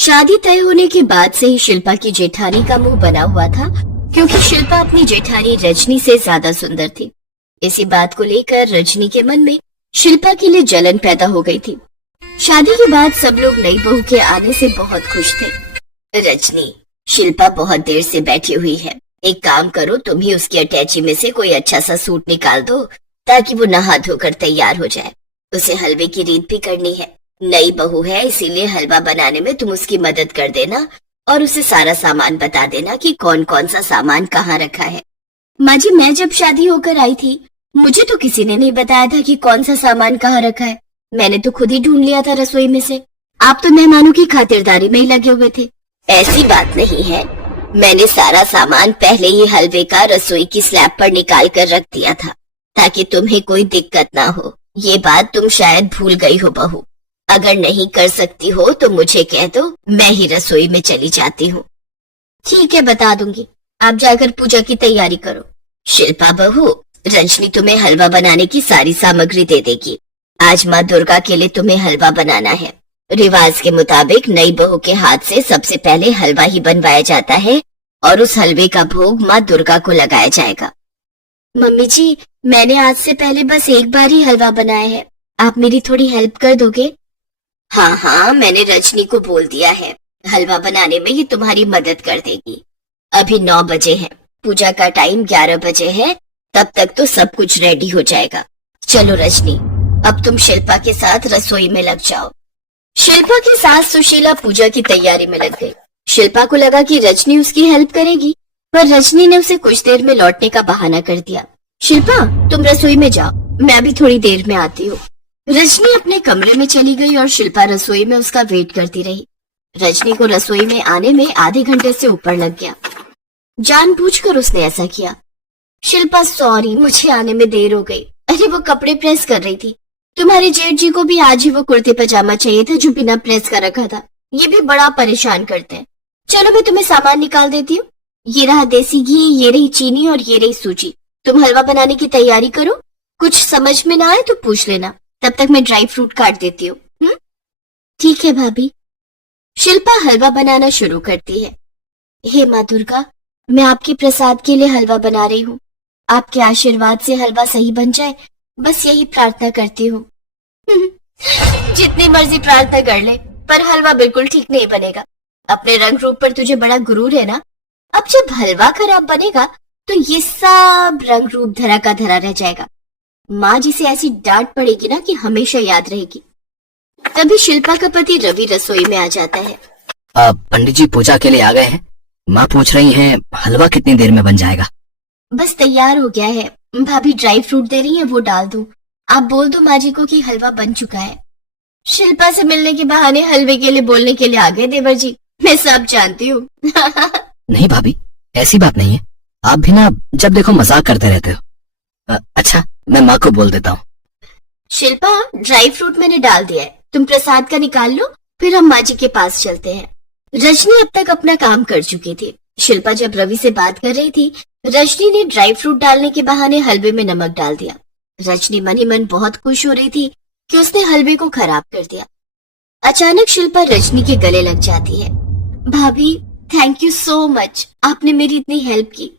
शादी तय होने के बाद से ही शिल्पा की जेठानी का मुंह बना हुआ था, क्योंकि शिल्पा अपनी जेठानी रजनी से ज्यादा सुंदर थी। इसी बात को लेकर रजनी के मन में शिल्पा के लिए जलन पैदा हो गई थी। शादी के बाद सब लोग नई बहू के आने से बहुत खुश थे। रजनी, शिल्पा बहुत देर से बैठी हुई है, एक काम करो, तुम ही उसकी अटैची में से कोई अच्छा सा सूट निकाल दो ताकि वो नहा धोकर तैयार हो जाए। उसे हलवे की रीत भी करनी है। नई बहू है, इसीलिए हलवा बनाने में तुम उसकी मदद कर देना और उसे सारा सामान बता देना कि कौन कौन सा सामान कहाँ रखा है। माँ जी, मैं जब शादी होकर आई थी मुझे तो किसी ने नहीं बताया था कि कौन सा सामान कहाँ रखा है। मैंने तो खुद ही ढूंढ लिया था रसोई में से। आप तो मेहमानों की खातिरदारी में ही लगे हुए थे। ऐसी बात नहीं है, मैंने सारा सामान पहले ही हलवे का रसोई की स्लैब पर निकाल कर रख दिया था ताकि तुम्हें कोई दिक्कत ना हो। ये बात तुम शायद भूल गई हो बहू। अगर नहीं कर सकती हो तो मुझे कह दो, मैं ही रसोई में चली जाती हूँ। ठीक है, बता दूंगी। आप जाकर पूजा की तैयारी करो। शिल्पा बहू, रजनी तुम्हें हलवा बनाने की सारी सामग्री दे देगी। आज माँ दुर्गा के लिए तुम्हें हलवा बनाना है। रिवाज के मुताबिक नई बहू के हाथ से सबसे पहले हलवा ही बनवाया जाता है और उस हलवे का भोग माँ दुर्गा को लगाया जाएगा। मम्मी जी, मैंने आज से पहले बस एक बार ही हलवा बनाया है, आप मेरी थोड़ी हेल्प कर दोगे? हाँ हाँ, मैंने रजनी को बोल दिया है, हलवा बनाने में ये तुम्हारी मदद कर देगी। अभी 9 बजे है, पूजा का टाइम 11 बजे है, तब तक तो सब कुछ रेडी हो जाएगा। चलो रजनी, अब तुम शिल्पा के साथ रसोई में लग जाओ। शिल्पा की सास सुशीला पूजा की तैयारी में लग गई। शिल्पा को लगा कि रजनी उसकी हेल्प करेगी, पर रजनी ने उसे कुछ देर में लौटने का बहाना कर दिया। शिल्पा, तुम रसोई में जाओ, मैं अभी थोड़ी देर में आती हूँ। रजनी अपने कमरे में चली गई और शिल्पा रसोई में उसका वेट करती रही। रजनी को रसोई में आने में आधे घंटे से ऊपर लग गया। जानबूझकर उसने ऐसा किया। शिल्पा, सॉरी, मुझे आने में देर हो गई। अरे वो कपड़े प्रेस कर रही थी। तुम्हारे जेठ जी को भी आज ही वो कुर्ते पजामा चाहिए था जो बिना प्रेस कर रखा था। ये भी बड़ा परेशान करते हैं। चलो मैं तुम्हें सामान निकाल देती हूँ। ये रहा देसी घी, ये रही चीनी और ये रही सूजी। तुम हलवा बनाने की तैयारी करो। कुछ समझ में ना आए तो पूछ लेना, तब तक मैं ड्राई फ्रूट काट देती हूँ। ठीक है भाभी। शिल्पा हलवा बनाना शुरू करती है। हे माँ दुर्गा, मैं आपके प्रसाद के लिए हलवा बना रही हूँ। आपके आशीर्वाद से हलवा सही बन जाए, बस यही प्रार्थना करती हूँ। जितनी मर्जी प्रार्थना कर ले, पर हलवा बिल्कुल ठीक नहीं बनेगा। अपने रंग रूप पर तुझे बड़ा गुरूर है ना। अब जब हलवा खराब बनेगा तो ये सब रंग रूप धरा का धरा रह जाएगा। माँ जी से ऐसी डांट पड़ेगी ना कि हमेशा याद रहेगी। तभी शिल्पा का पति रवि रसोई में आ जाता है। पंडित जी पूजा के लिए आ गए हैं। माँ पूछ रही हैं हलवा कितनी देर में बन जाएगा? बस तैयार हो गया है। भाभी ड्राई फ्रूट दे रही है, वो डाल दूं। आप बोल दो माँ जी को कि हलवा बन चुका है। शिल्पा से मिलने के बहाने हलवे के लिए बोलने के लिए आ गए देवर जी। मैं सब जानती हूँ। नहीं भाभी, ऐसी बात नहीं है। आप भी ना जब देखो मजाक करते रहते हो। अच्छा, मैं माँ को बोल देता हूँ। शिल्पा, ड्राई फ्रूट मैंने डाल दिया है, तुम प्रसाद का निकाल लो, फिर हम माँ जी के पास चलते हैं। रजनी अब तक अपना काम कर चुकी थी। शिल्पा जब रवि से बात कर रही थी, रजनी ने ड्राई फ्रूट डालने के बहाने हलवे में नमक डाल दिया। रजनी मन ही मन बहुत खुश हो रही थी कि उसने हलवे को खराब कर दिया। अचानक शिल्पा रजनी के गले लग जाती है। भाभी, थैंक यू सो मच, आपने मेरी इतनी हेल्प की।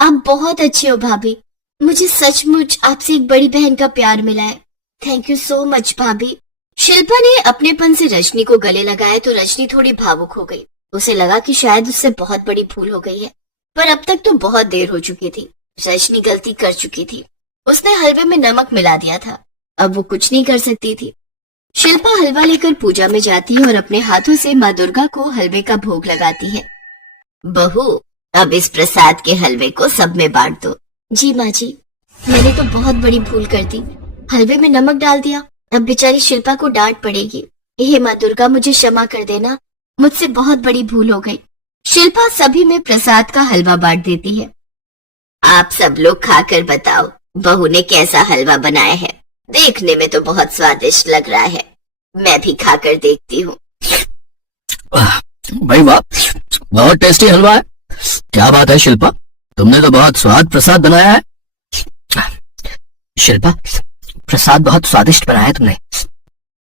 आप बहुत अच्छे हो भाभी। मुझे सचमुच आपसे एक बड़ी बहन का प्यार मिला है। थैंक यू सो मच भाभी। शिल्पा ने अपनेपन से रजनी को गले लगाया तो रजनी थोड़ी भावुक हो गई। उसे लगा कि शायद उससे बहुत बड़ी भूल हो गई है, पर अब तक तो बहुत देर हो चुकी थी। रजनी गलती कर चुकी थी। उसने हलवे में नमक मिला दिया था, अब वो कुछ नहीं कर सकती थी। शिल्पा हलवा लेकर पूजा में जाती है और अपने हाथों से माँ दुर्गा को हलवे का भोग लगाती है। बहू, अब इस प्रसाद के हलवे को सब में बांट दो। जी माँ जी, मैंने तो बहुत बड़ी भूल कर दी, हलवे में नमक डाल दिया। अब बेचारी शिल्पा को डांट पड़ेगी। हे माँ दुर्गा, मुझे क्षमा कर देना, मुझसे बहुत बड़ी भूल हो गई। शिल्पा सभी में प्रसाद का हलवा बांट देती है। आप सब लोग खाकर बताओ बहू ने कैसा हलवा बनाया है। देखने में तो बहुत स्वादिष्ट लग रहा है, मैं भी खाकर देखती हूँ। भाई वाह, बहुत टेस्टी हलवा है। क्या बात है शिल्पा, तुमने तो बहुत स्वाद प्रसाद बनाया है। शिल्पा, प्रसाद बहुत स्वादिष्ट बनाया है तुमने।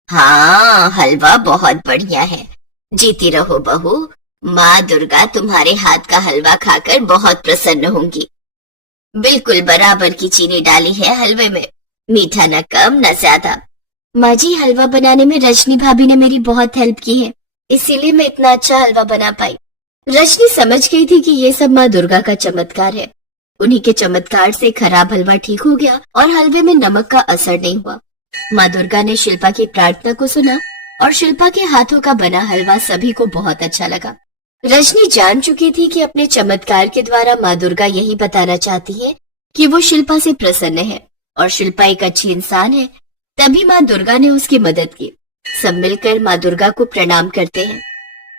हाँ, हलवा बहुत बढ़िया है। जीती रहो बहू, माँ दुर्गा तुम्हारे हाथ का हलवा खाकर बहुत प्रसन्न होंगी। बिल्कुल बराबर की चीनी डाली है हलवे में, मीठा न कम न ज्यादा। माँ जी, हलवा बनाने में रजनी भाभी ने मेरी बहुत हेल्प की है, इसीलिए मैं इतना अच्छा हलवा बना पाई। रजनी समझ गई थी कि ये सब माँ दुर्गा का चमत्कार है। उन्हीं के चमत्कार से खराब हलवा ठीक हो गया और हलवे में नमक का असर नहीं हुआ। माँ दुर्गा ने शिल्पा की प्रार्थना को सुना और शिल्पा के हाथों का बना हलवा सभी को बहुत अच्छा लगा। रजनी जान चुकी थी कि अपने चमत्कार के द्वारा माँ दुर्गा यही बताना चाहती है कि वो शिल्पा से प्रसन्न है और शिल्पा एक अच्छी इंसान है। तभी माँ दुर्गा ने उसकी मदद की। सब मिलकर माँ दुर्गा को प्रणाम करते हैं।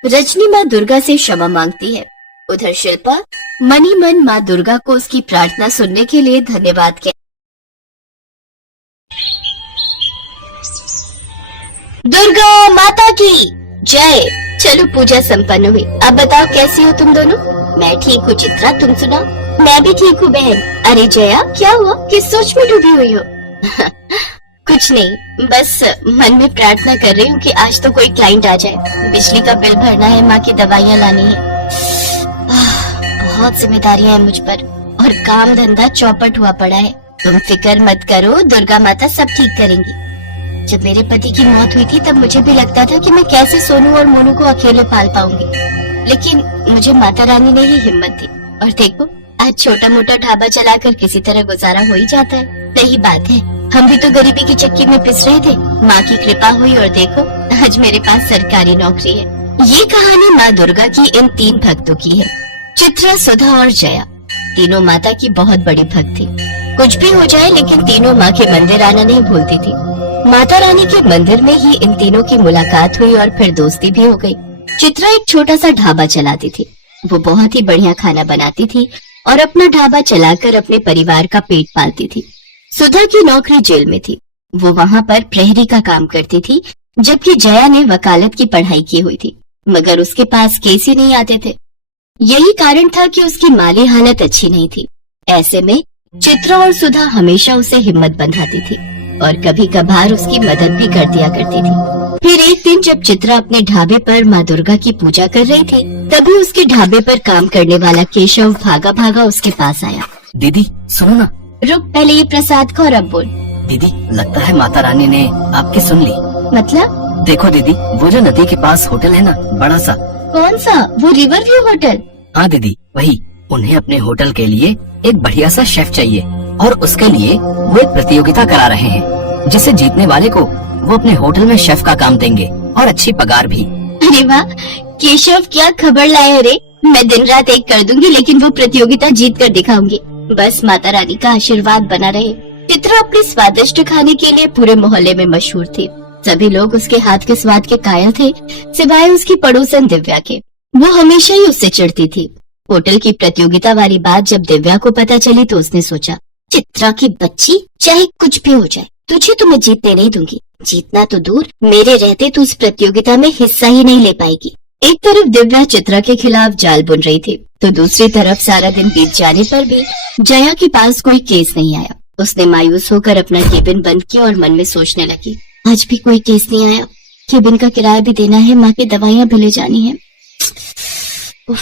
रजनी माँ दुर्गा से क्षमा मांगती है। उधर शिल्पा मन ही मन माँ दुर्गा को उसकी प्रार्थना सुनने के लिए धन्यवाद कहती। दुर्गा माता की जय। चलो पूजा संपन्न हुई। अब बताओ कैसी हो तुम दोनों? मैं ठीक हूँ चित्रा, तुम सुनाओ? मैं भी ठीक हूँ बहन। अरे जया, क्या हुआ? किस सोच में डूबी हुई हो? कुछ नहीं, बस मन में प्रार्थना कर रही हूँ कि आज तो कोई क्लाइंट आ जाए। बिजली का बिल भरना है, माँ की दवाइयाँ लानी है। बहुत जिम्मेदारियां हैं मुझ पर और काम धंधा चौपट हुआ पड़ा है। तुम फिक्र मत करो, दुर्गा माता सब ठीक करेंगी। जब मेरे पति की मौत हुई थी तब मुझे भी लगता था कि मैं कैसे सोनू और मोनू को अकेले पाल पाऊंगी, लेकिन मुझे माता रानी ने ही हिम्मत दी और देखो आज छोटा मोटा ढाबा चलाकर किसी तरह गुजारा हो ही जाता है। सही बात है, हम भी तो गरीबी की चक्की में पिस रहे थे। माँ की कृपा हुई और देखो आज मेरे पास सरकारी नौकरी है। ये कहानी माँ दुर्गा की इन 3 भक्तों की है, चित्रा, सुधा और जया। तीनों माता की बहुत बड़ी भक्त थी। कुछ भी हो जाए लेकिन तीनों माँ के मंदिर आना नहीं भूलती थी। माता रानी के मंदिर में ही इन तीनों की मुलाकात हुई और फिर दोस्ती भी हो गई। चित्रा एक छोटा सा ढाबा चलाती थी। वो बहुत ही बढ़िया खाना बनाती थी और अपना ढाबा चलाकर अपने परिवार का पेट पालती थी। सुधा की नौकरी जेल में थी। वो वहाँ पर प्रहरी का काम करती थी, जबकि जया ने वकालत की पढ़ाई की हुई थी, मगर उसके पास केस ही नहीं आते थे। यही कारण था कि उसकी माली हालत अच्छी नहीं थी। ऐसे में चित्रा और सुधा हमेशा उसे हिम्मत बंधाती थी और कभी कभार उसकी मदद भी कर दिया करती थी। फिर एक दिन जब चित्रा अपने ढाबे पर माँ दुर्गा की पूजा कर रही थी, तभी उसके ढाबे पर काम करने वाला केशव भागा भागा उसके पास आया। दीदी सुनो ना। रुक, पहले ये प्रसाद खा और अब बोल। दीदी, लगता है माता रानी ने आपकी सुन ली। मतलब? देखो दीदी, वो जो नदी के पास होटल है ना, बड़ा सा। कौन सा? वो रिवर व्यू होटल? हाँ दीदी, वही। उन्हें अपने होटल के लिए एक बढ़िया सा शेफ चाहिए और उसके लिए वो एक प्रतियोगिता करा रहे हैं, जिसे जीतने वाले को वो अपने होटल में शेफ का काम देंगे और अच्छी पगार भी। अरे वाह केशव, क्या खबर लाए रे। मैं दिन रात एक कर दूंगी, लेकिन वो प्रतियोगिता जीत कर दिखाऊंगी। बस माता रानी का आशीर्वाद बना रहे। चित्रा अपने स्वादिष्ट खाने के लिए पूरे मोहल्ले में मशहूर थी। सभी लोग उसके हाथ के स्वाद के कायल थे, सिवाय उसकी पड़ोसन दिव्या के। वो हमेशा ही उससे चिढ़ती थी। होटल की प्रतियोगिता वाली बात जब दिव्या को पता चली तो उसने सोचा, चित्रा की बच्ची, चाहे कुछ भी हो जाए, तुझे तो मैं जीतने नहीं दूंगी। जीतना तो दूर, मेरे रहते तो इस प्रतियोगिता में हिस्सा ही नहीं ले पाएगी। एक तरफ दिव्या चित्रा के खिलाफ जाल बुन रही थी, तो दूसरी तरफ सारा दिन बीत जाने पर भी जया के पास कोई केस नहीं आया। उसने मायूस होकर अपना केबिन बंद किया और मन में सोचने लगी, आज भी कोई केस नहीं आया। केबिन का किराया भी देना है, माँ की दवाइयाँ भी ले जानी है। उफ,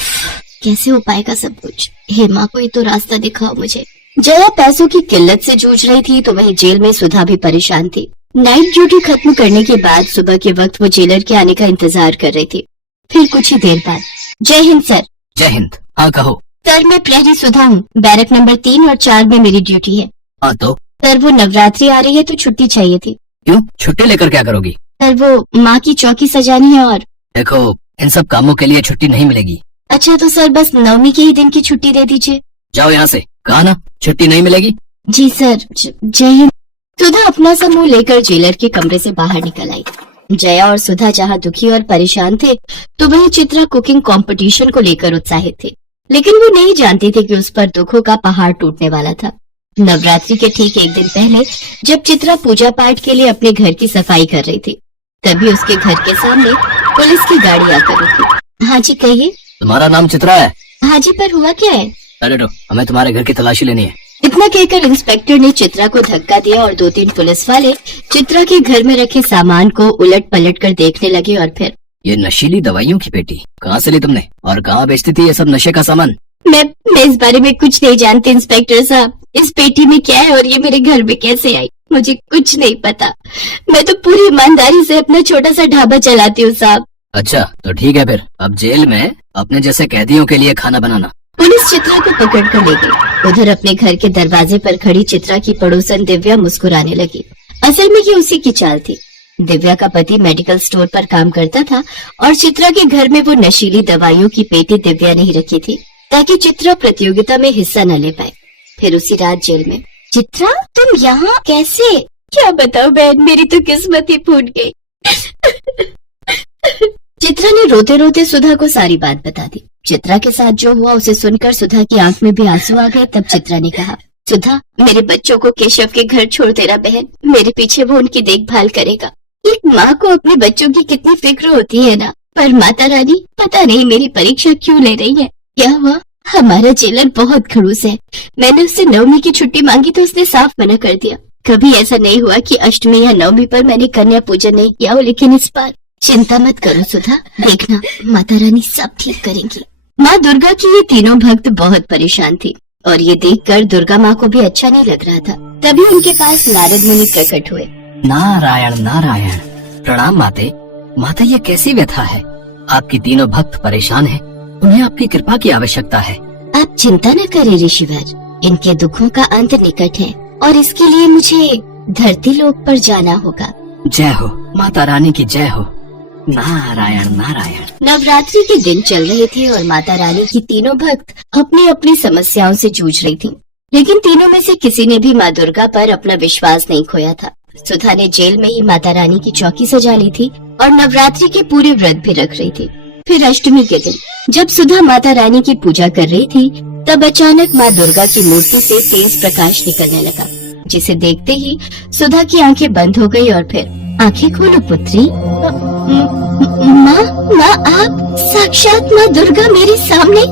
कैसे हो पाएगा सब कुछ? हे माँ, कोई तो रास्ता दिखाओ मुझे। जया पैसों की किल्लत से जूझ रही थी, तो वहीं जेल में सुधा भी परेशान थी। नाइट ड्यूटी खत्म करने के बाद सुबह के वक्त वो जेलर के आने का इंतजार कर रही थी। फिर कुछ ही देर बाद, जय हिंद सर। जय हिंद। हाँ कहो। सर, मैं प्रहरी सुधा हूँ। बैरक नंबर 3 और 4 में मेरी ड्यूटी है। हाँ तो? सर, वो नवरात्रि आ रही है तो छुट्टी चाहिए थी। क्यों? छुट्टी लेकर क्या करोगी? सर, वो माँ की चौकी सजानी है और। देखो, इन सब कामों के लिए छुट्टी नहीं मिलेगी। अच्छा तो सर, बस नवमी के ही दिन की छुट्टी दे दीजिए। जाओ यहाँ से, कहा ना छुट्टी नहीं मिलेगी। जी सर, जय हिंद। सुधा अपना समूह लेकर जेलर के कमरे से बाहर निकल आई। जया और सुधा जहाँ दुखी और परेशान थे, तो वहीं चित्रा कुकिंग कंपटीशन को लेकर उत्साहित थी। लेकिन वो नहीं जानती थी कि उस पर दुखों का पहाड़ टूटने वाला था। नवरात्रि के ठीक एक दिन पहले जब चित्रा पूजा पाठ के लिए अपने घर की सफाई कर रही थी, तभी उसके घर के सामने पुलिस की गाड़ी आकर रुकी। हाँ जी कहिए। तुम्हारा नाम चित्रा है? हाँ जी, पर हुआ क्या है? अरे हमें तुम्हारे घर की तलाशी लेनी है। इतना कहकर इंस्पेक्टर ने चित्रा को धक्का दिया और 2-3 पुलिस वाले चित्रा के घर में रखे सामान को उलट पलट कर देखने लगे और फिर ये नशीली दवाइयों की पेटी कहाँ से ली तुमने और कहाँ बेचती थी ये सब नशे का सामान? मैं इस बारे में कुछ नहीं जानती इंस्पेक्टर साहब। इस पेटी में क्या है और ये मेरे घर में कैसे आई, मुझे कुछ नहीं पता। मैं तो पूरी ईमानदारी से अपना छोटा सा ढाबा चलाती हूँ साहब। अच्छा तो ठीक है, फिर अब जेल में अपने जैसे कैदियों के लिए खाना बनाना। पुलिस चित्रा को पकड़ कर ले गई। उधर अपने घर के दरवाजे पर खड़ी चित्रा की पड़ोसन दिव्या मुस्कुराने लगी। असल में ये उसी की चाल थी। दिव्या का पति मेडिकल स्टोर पर काम करता था और चित्रा के घर में वो नशीली दवाइयों की पेटी दिव्या ने ही रखी थी ताकि चित्रा प्रतियोगिता में हिस्सा न ले पाए। फिर उसी रात जेल में। चित्रा तुम यहाँ कैसे? क्या बताओ बहन, मेरी तो किस्मत ही फूट गई। चित्रा ने रोते रोते सुधा को सारी बात बता दी। चित्रा के साथ जो हुआ उसे सुनकर सुधा की आंख में भी आंसू आ गए। तब चित्रा ने कहा, सुधा मेरे बच्चों को केशव के घर छोड़ देना बहन, मेरे पीछे वो उनकी देखभाल करेगा। एक माँ को अपने बच्चों की कितनी फिक्र होती है ना, पर माता रानी पता नहीं मेरी परीक्षा क्यों ले रही है। क्या हुआ? हमारा जेलर बहुत खड़ूस है। मैंने उससे 9वीं की छुट्टी मांगी तो उसने साफ मना कर दिया। कभी ऐसा नहीं हुआ कि अष्टमी या 9वीं पर मैंने कन्या पूजन नहीं किया हो, लेकिन इस बार चिंता मत करो सुधा, देखना माता रानी सब ठीक करेंगी। माँ दुर्गा की ये तीनों भक्त बहुत परेशान थी और ये देखकर दुर्गा माँ को भी अच्छा नहीं लग रहा था। तभी उनके पास नारद मुनि प्रकट हुए। नारायण नारायण, प्रणाम माते। माता ये कैसी व्यथा है? आपकी तीनों भक्त परेशान हैं, उन्हें आपकी कृपा की आवश्यकता है। आप चिंता न करें ऋषिवर, इनके दुखों का अंत निकट है और इसके लिए मुझे धरती लोक पर जाना होगा। जय हो माता रानी की जय हो। नारायण नारायण। नवरात्रि के दिन चल रहे थे और माता रानी की तीनों भक्त अपनी अपनी समस्याओं से जूझ रही थी, लेकिन तीनों में से किसी ने भी माँ दुर्गा पर अपना विश्वास नहीं खोया था। सुधा ने जेल में ही माता रानी की चौकी सजा ली थी और नवरात्रि के पूरे व्रत भी रख रही थी। फिर अष्टमी के दिन जब सुधा माता रानी की पूजा कर रही थी, तब अचानक माँ दुर्गा की मूर्ति से तेज प्रकाश निकलने लगा, जिसे देखते ही सुधा की आंखें बंद हो गई और फिर आंखें खोलो पुत्री। माँ आप साक्षात माँ दुर्गा मेरे सामने।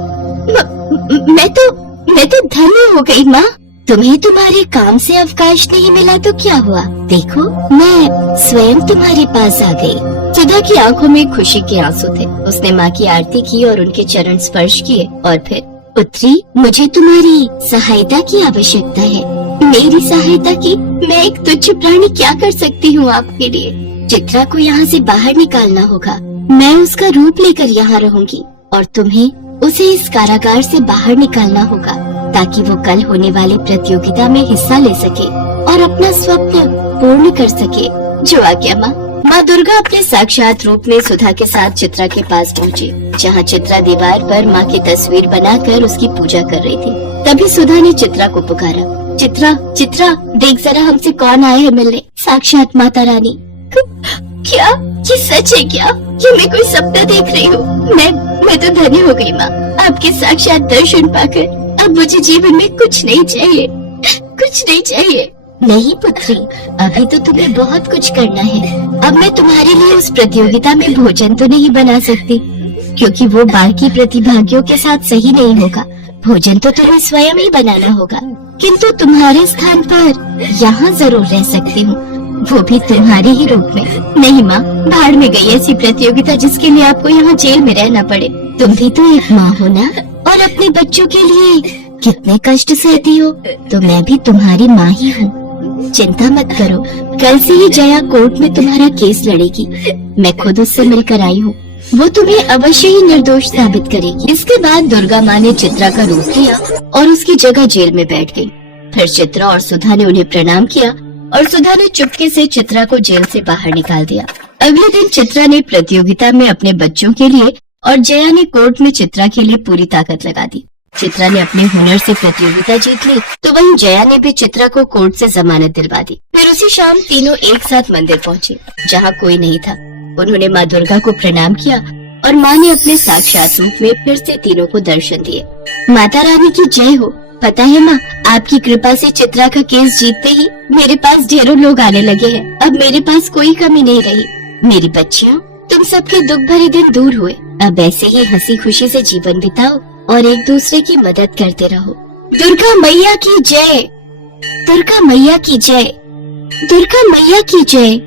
मैं तो धन्य हो गई माँ। तुम्हें तुम्हारे काम से अवकाश नहीं मिला तो क्या हुआ, देखो मैं स्वयं तुम्हारे पास आ गई। सुधा की आंखों में खुशी के आंसू थे। उसने माँ की आरती की और उनके चरण स्पर्श किए और फिर, पुत्री मुझे तुम्हारी सहायता की आवश्यकता है। मेरी सहायता की? मैं एक तुच्छ प्राणी क्या कर सकती हूँ आपके लिए? चित्रा को यहाँ से बाहर निकालना होगा। मैं उसका रूप लेकर यहाँ रहूंगी और तुम्हें उसे इस कारागार से बाहर निकालना होगा ताकि वो कल होने वाली प्रतियोगिता में हिस्सा ले सके और अपना स्वप्न पूर्ण कर सके। जो आज्ञा माँ। माँ दुर्गा अपने साक्षात रूप में सुधा के साथ चित्रा के पास पहुँची, जहाँ चित्रा दीवार पर माँ की तस्वीर बनाकर उसकी पूजा कर रही थी। तभी सुधा ने चित्रा को पुकारा, चित्रा चित्रा देख जरा हमसे कौन आए है मिलने। साक्षात माता रानी। क्या ये सच है क्या? ये मैं कोई सपना देख रही हूँ? मैं तो धन्य हो गई माँ, आपके साक्षात दर्शन पाकर। अब मुझे जीवन में कुछ नहीं चाहिए, कुछ नहीं चाहिए। नहीं पुत्री, अभी तो तुम्हें बहुत कुछ करना है। अब मैं तुम्हारे लिए उस प्रतियोगिता में भोजन तो नहीं बना सकती, क्योंकि वो बाकी प्रतिभागियों के साथ सही नहीं होगा। भोजन तो तुम्हें स्वयं ही बनाना होगा, किंतु तुम्हारे स्थान पर यहाँ जरूर रह सकती हूँ, वो भी तुम्हारे ही रूप में। नहीं माँ, भाड़ में गई ऐसी प्रतियोगिता जिसके लिए आपको यहाँ जेल में रहना पड़े। तुम भी तो एक माँ हो ना, और अपने बच्चों के लिए कितने कष्ट सहती हो, तो मैं भी तुम्हारी माँ ही हूँ। चिंता मत करो, कल से ही जया कोर्ट में तुम्हारा केस लड़ेगी। मैं खुद उससे मिलकर आई हूँ, वो तुम्हें अवश्य ही निर्दोष साबित करेगी। इसके बाद दुर्गा माँ ने चित्रा का रूप लिया और उसकी जगह जेल में बैठ गई। फिर चित्रा और सुधा ने उन्हें प्रणाम किया और सुधा ने चुपके से चित्रा को जेल से बाहर निकाल दिया। अगले दिन चित्रा ने प्रतियोगिता में अपने बच्चों के लिए और जया ने कोर्ट में चित्रा के लिए पूरी ताकत लगा दी। चित्रा ने अपने हुनर से प्रतियोगिता जीत ली, तो वहीं जया ने भी चित्रा को कोर्ट से जमानत दिलवा दी। फिर उसी शाम तीनों एक साथ मंदिर पहुँचे, जहाँ कोई नहीं था। उन्होंने माँ दुर्गा को प्रणाम किया और माँ ने अपने साक्षात रूप में फिर से तीनों को दर्शन दिए। माता रानी की जय हो। पता है माँ, आपकी कृपा से चित्रा का केस जीतते ही मेरे पास ढेरों लोग आने लगे हैं। अब मेरे पास कोई कमी नहीं रही। मेरी बच्चियों, तुम सबके दुख भरे दिन दूर हुए। अब ऐसे ही हंसी खुशी से जीवन बिताओ और एक दूसरे की मदद करते रहो। दुर्गा मैया की जय, दुर्गा मैया की जय, दुर्गा मैया की जय।